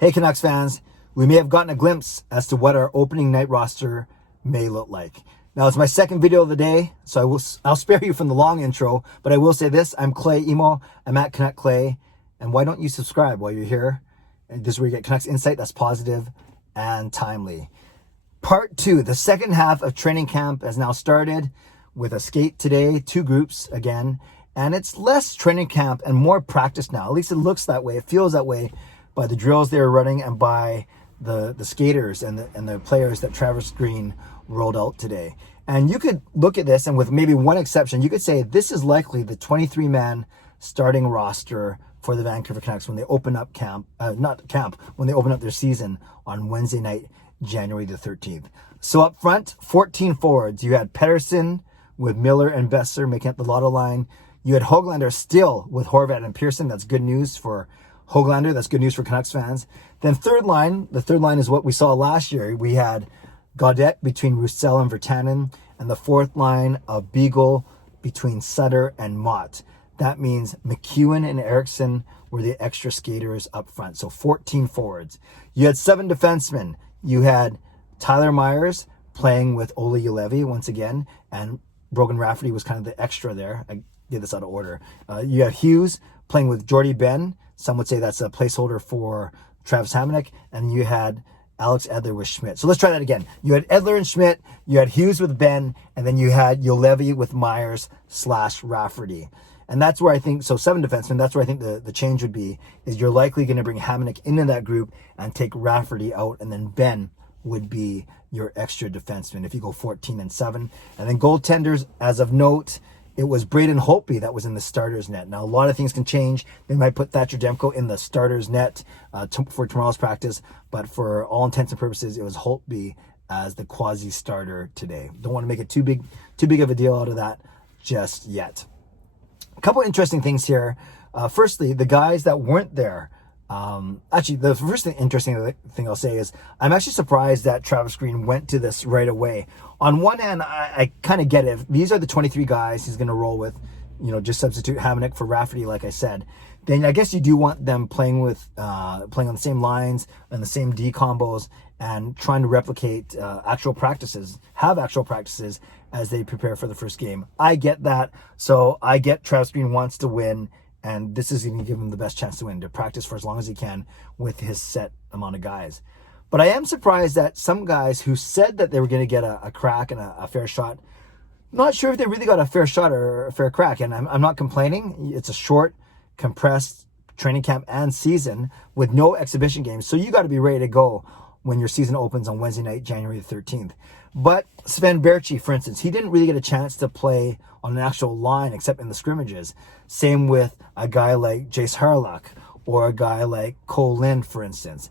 Hey Canucks fans, we may have gotten a glimpse as to what our opening night roster may look like. Now it's my second video of the day, so I'll spare you from the long intro, but I will say this: I'm Clay Emo, I'm at Canuck Clay, and why don't you subscribe while you're here? And this is where you get Canucks insight that's positive and timely. Part 2, the second half of training camp has now started with a skate today, 2 groups again, and it's less training camp and more practice now. At least it looks that way, it feels that way by the drills they were running and by the skaters and the players that Travis Green rolled out today. And you could look at this, and with maybe one exception, you could say this is likely the 23-man starting roster for the Vancouver Canucks when they open up when they open up their season on Wednesday night, January the 13th. So up front, 14 forwards. You had Pettersson with Miller and Boeser making up the lotto line. You had Hoglander still with Horvat and Pearson. That's good news for Hoglander. That's good news for Canucks fans. Then third line, the third line is what we saw last year. We had Gaudette between Roussel and Virtanen, and the fourth line of Beagle between Sutter and Motte. That means MacEwen and Eriksson were the extra skaters up front. So 14 forwards. You had 7 defensemen. You had Edler-Myers playing with Juolevi once again, and Brogan Rafferty was kind of the extra there. I did this out of order. You have Hughes playing with Juolevi-Myers. Some would say that's a placeholder for Travis Hamonic. And you had Alex Edler with Schmidt. So let's try that again. You had Edler and Schmidt, you had Hughes with Benn, and then you had Juolevi with Myers / Rafferty. And that's where I think, so 7 defensemen, that's where I think the change would be, is you're likely going to bring Hamonic into that group and take Rafferty out, and then Benn would be your extra defenseman if you go 14 and 7. And then goaltenders, as of note, it was Braden Holtby that was in the starter's net. Now, a lot of things can change. They might put Thatcher Demko in the starter's net for tomorrow's practice, but for all intents and purposes, it was Holtby as the quasi-starter today. Don't want to make it too big of a deal out of that just yet. A couple interesting things here. Firstly, the guys that weren't there. Actually, the first interesting thing I'll say is I'm actually surprised that Travis Green went to this right away. On one hand, I kind of get it. If these are the 23 guys he's going to roll with, just substitute Hamonic for Rafferty, like I said. Then I guess you do want them playing on the same lines and the same D combos and trying to replicate actual practices as they prepare for the first game. I get that. So I get Travis Green wants to win, and this is going to give him the best chance to win, to practice for as long as he can with his set amount of guys. But I am surprised that some guys who said that they were going to get a crack and a fair shot, not sure if they really got a fair shot or a fair crack. And I'm not complaining. It's a short, compressed training camp and season with no exhibition games. So you got to be ready to go when your season opens on Wednesday night, January the 13th. But Sven Berchi, for instance, he didn't really get a chance to play on an actual line except in the scrimmages. Same with a guy like Jace Harlock or a guy like Cole Lind, for instance.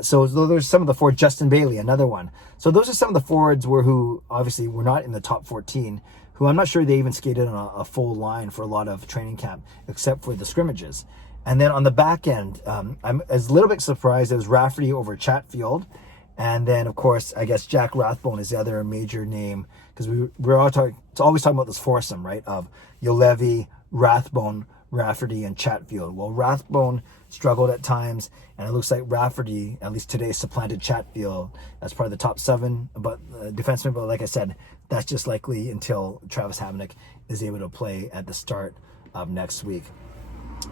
So there's some of the forwards, Justin Bailey, another one. So those are some of the forwards who obviously were not in the top 14, who I'm not sure they even skated on a full line for a lot of training camp, except for the scrimmages. And then on the back end, I'm a little bit surprised it was Rafferty over Chatfield. And then, of course, I guess Jack Rathbone is the other major name, because we're always talking about this foursome, right, of Juolevi, Rathbone, Rafferty, and Chatfield. Well, Rathbone struggled at times, and it looks like Rafferty, at least today, supplanted Chatfield as part of the top 7 defensemen. But like I said, that's just likely until Travis Hamonic is able to play at the start of next week.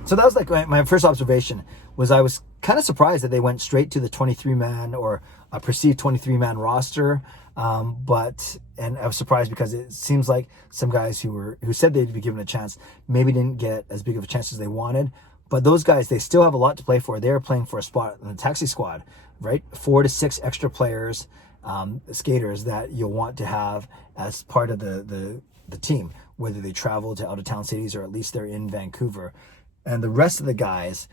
So that was like my first observation. Was I was kind of surprised that they went straight to the 23-man or a perceived 23-man roster. And I was surprised because it seems like some guys who said they'd be given a chance maybe didn't get as big of a chance as they wanted. But those guys, they still have a lot to play for. They're playing for a spot in the taxi squad, right? 4 to 6 extra players, skaters that you'll want to have as part of the team, whether they travel to out-of-town cities or at least they're in Vancouver. And the rest of the guys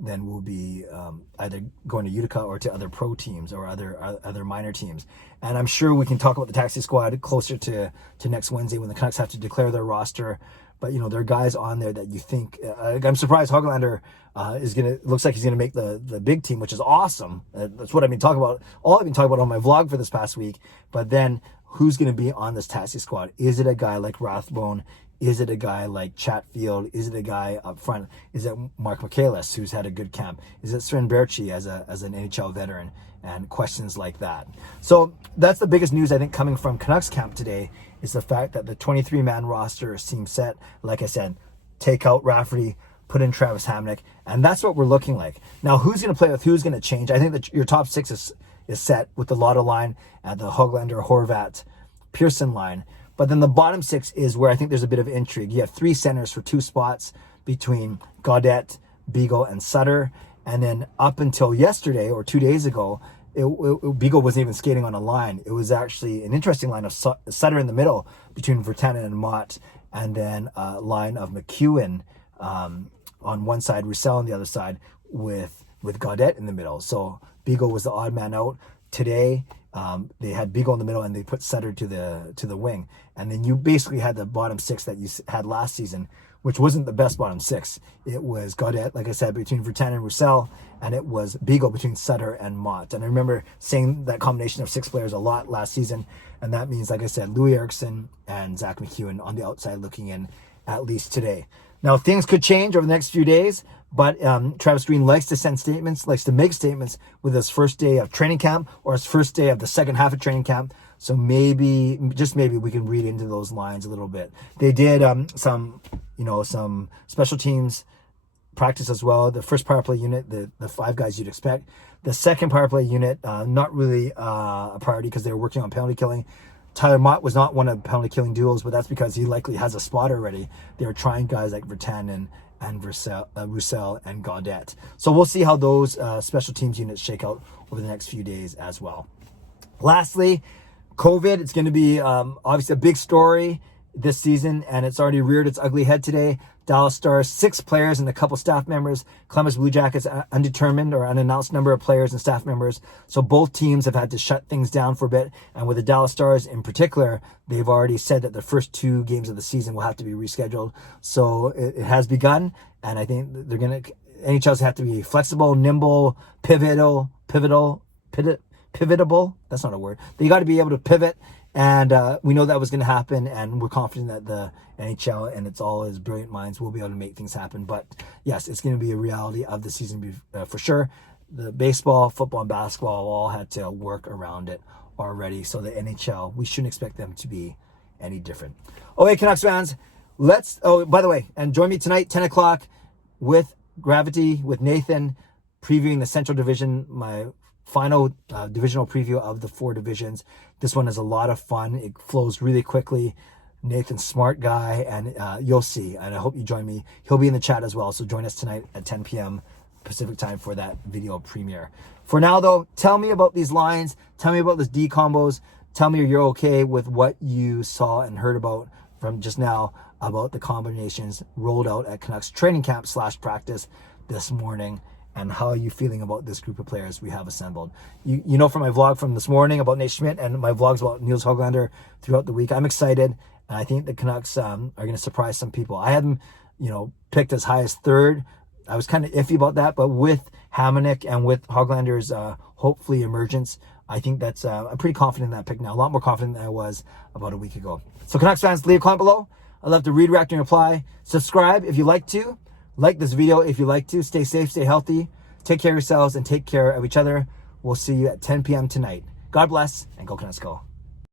then will be either going to Utica or to other pro teams or other minor teams. And I'm sure we can talk about the taxi squad closer to next Wednesday when the Canucks have to declare their roster. But, there are guys on there that you think... I'm surprised Hoglander looks like he's going to make the big team, which is awesome. That's what I've been talking about. All I've been talking about on my vlog for this past week. But then who's going to be on this taxi squad? Is it a guy like Rathbone? Is it a guy like Chatfield? Is it a guy up front? Is it Mark Michaelis, who's had a good camp? Is it Sven Berchi as an NHL veteran? And questions like that. So that's the biggest news, I think, coming from Canucks camp today, is the fact that the 23-man roster seems set. Like I said, take out Rafferty, put in Travis Hamonic, and that's what we're looking like. Now, who's going to play with who's going to change? I think that your top six is set with the Lotto line and the Hoglander, Horvat, Pearson line. But then the bottom six is where I think there's a bit of intrigue. You have three centers for two spots between Gaudette, Beagle, and Sutter. And then up until yesterday or 2 days ago, Beagle wasn't even skating on a line. It was actually an interesting line of Sutter in the middle between Virtanen and Motte, and then a line of MacEwen on one side, Roussel on the other side, with Gaudette in the middle. So Beagle was the odd man out. Today, they had Beagle in the middle and they put Sutter to the wing. And then you basically had the bottom six that you had last season, which wasn't the best bottom six. It was Gaudette, like I said, between Virtanen and Roussel, and it was Beagle between Sutter and Motte. And I remember saying that combination of six players a lot last season, and that means, like I said, Louis Eriksson and Zach MacEwen on the outside looking in, at least today. Now, things could change over the next few days, but Travis Green likes to send statements, likes to make statements with his first day of training camp or his first day of the second half of training camp. So maybe, just maybe, we can read into those lines a little bit. They did some special teams practice as well. The first power play unit, the five guys you'd expect. The second power play unit, not really a priority because they were working on penalty killing. Tyler Motte was not one of the penalty killing duels, but that's because he likely has a spot already. They were trying guys like Virtanen and Roussel and Gaudette. So we'll see how those special teams units shake out over the next few days as well. Lastly, COVID. It's going to be obviously a big story this season, and it's already reared its ugly head today. Dallas Stars, 6 players and a couple staff members. Columbus Blue Jackets, undetermined or unannounced number of players and staff members. So both teams have had to shut things down for a bit. And with the Dallas Stars in particular, they've already said that the first 2 games of the season will have to be rescheduled. So it has begun, and I think they're going to, NHLs have to be flexible, nimble, pivotable. That's not a word. They got to be able to pivot. And we know that was going to happen, and we're confident that the NHL and its all its brilliant minds will be able to make things happen. But yes, it's going to be a reality of the season for sure. The baseball, football, and basketball all had to work around it already. So the NHL, we shouldn't expect them to be any different. Okay, Canucks fans, by the way, and join me tonight, 10 o'clock, with Gravity, with Nathan, previewing the Central Division, my final divisional preview of the 4 divisions. This one is a lot of fun. It flows really quickly. Nathan's smart guy, and you'll see. And I hope you join me. He'll be in the chat as well. So join us tonight at 10 p.m. Pacific time for that video premiere. For now, though, tell me about these lines. Tell me about this D combos. Tell me you're okay with what you saw and heard about from just now about the combinations rolled out at Canucks training camp / practice this morning. And how are you feeling about this group of players we have assembled? You know from my vlog from this morning about Edler-Schmidt and my vlogs about Nils Hoglander throughout the week, I'm excited. And I think the Canucks are going to surprise some people. I had them, picked as high as 3rd. I was kind of iffy about that, but with Hamonic and with Hoglander's hopefully emergence, I think that's, I'm pretty confident in that pick now. A lot more confident than I was about a week ago. So Canucks fans, leave a comment below. I'd love to read, react, and reply. Subscribe if you like to. Like this video if you like to. Stay safe, stay healthy. Take care of yourselves and take care of each other. We'll see you at 10 p.m. tonight. God bless, and go Canucks go.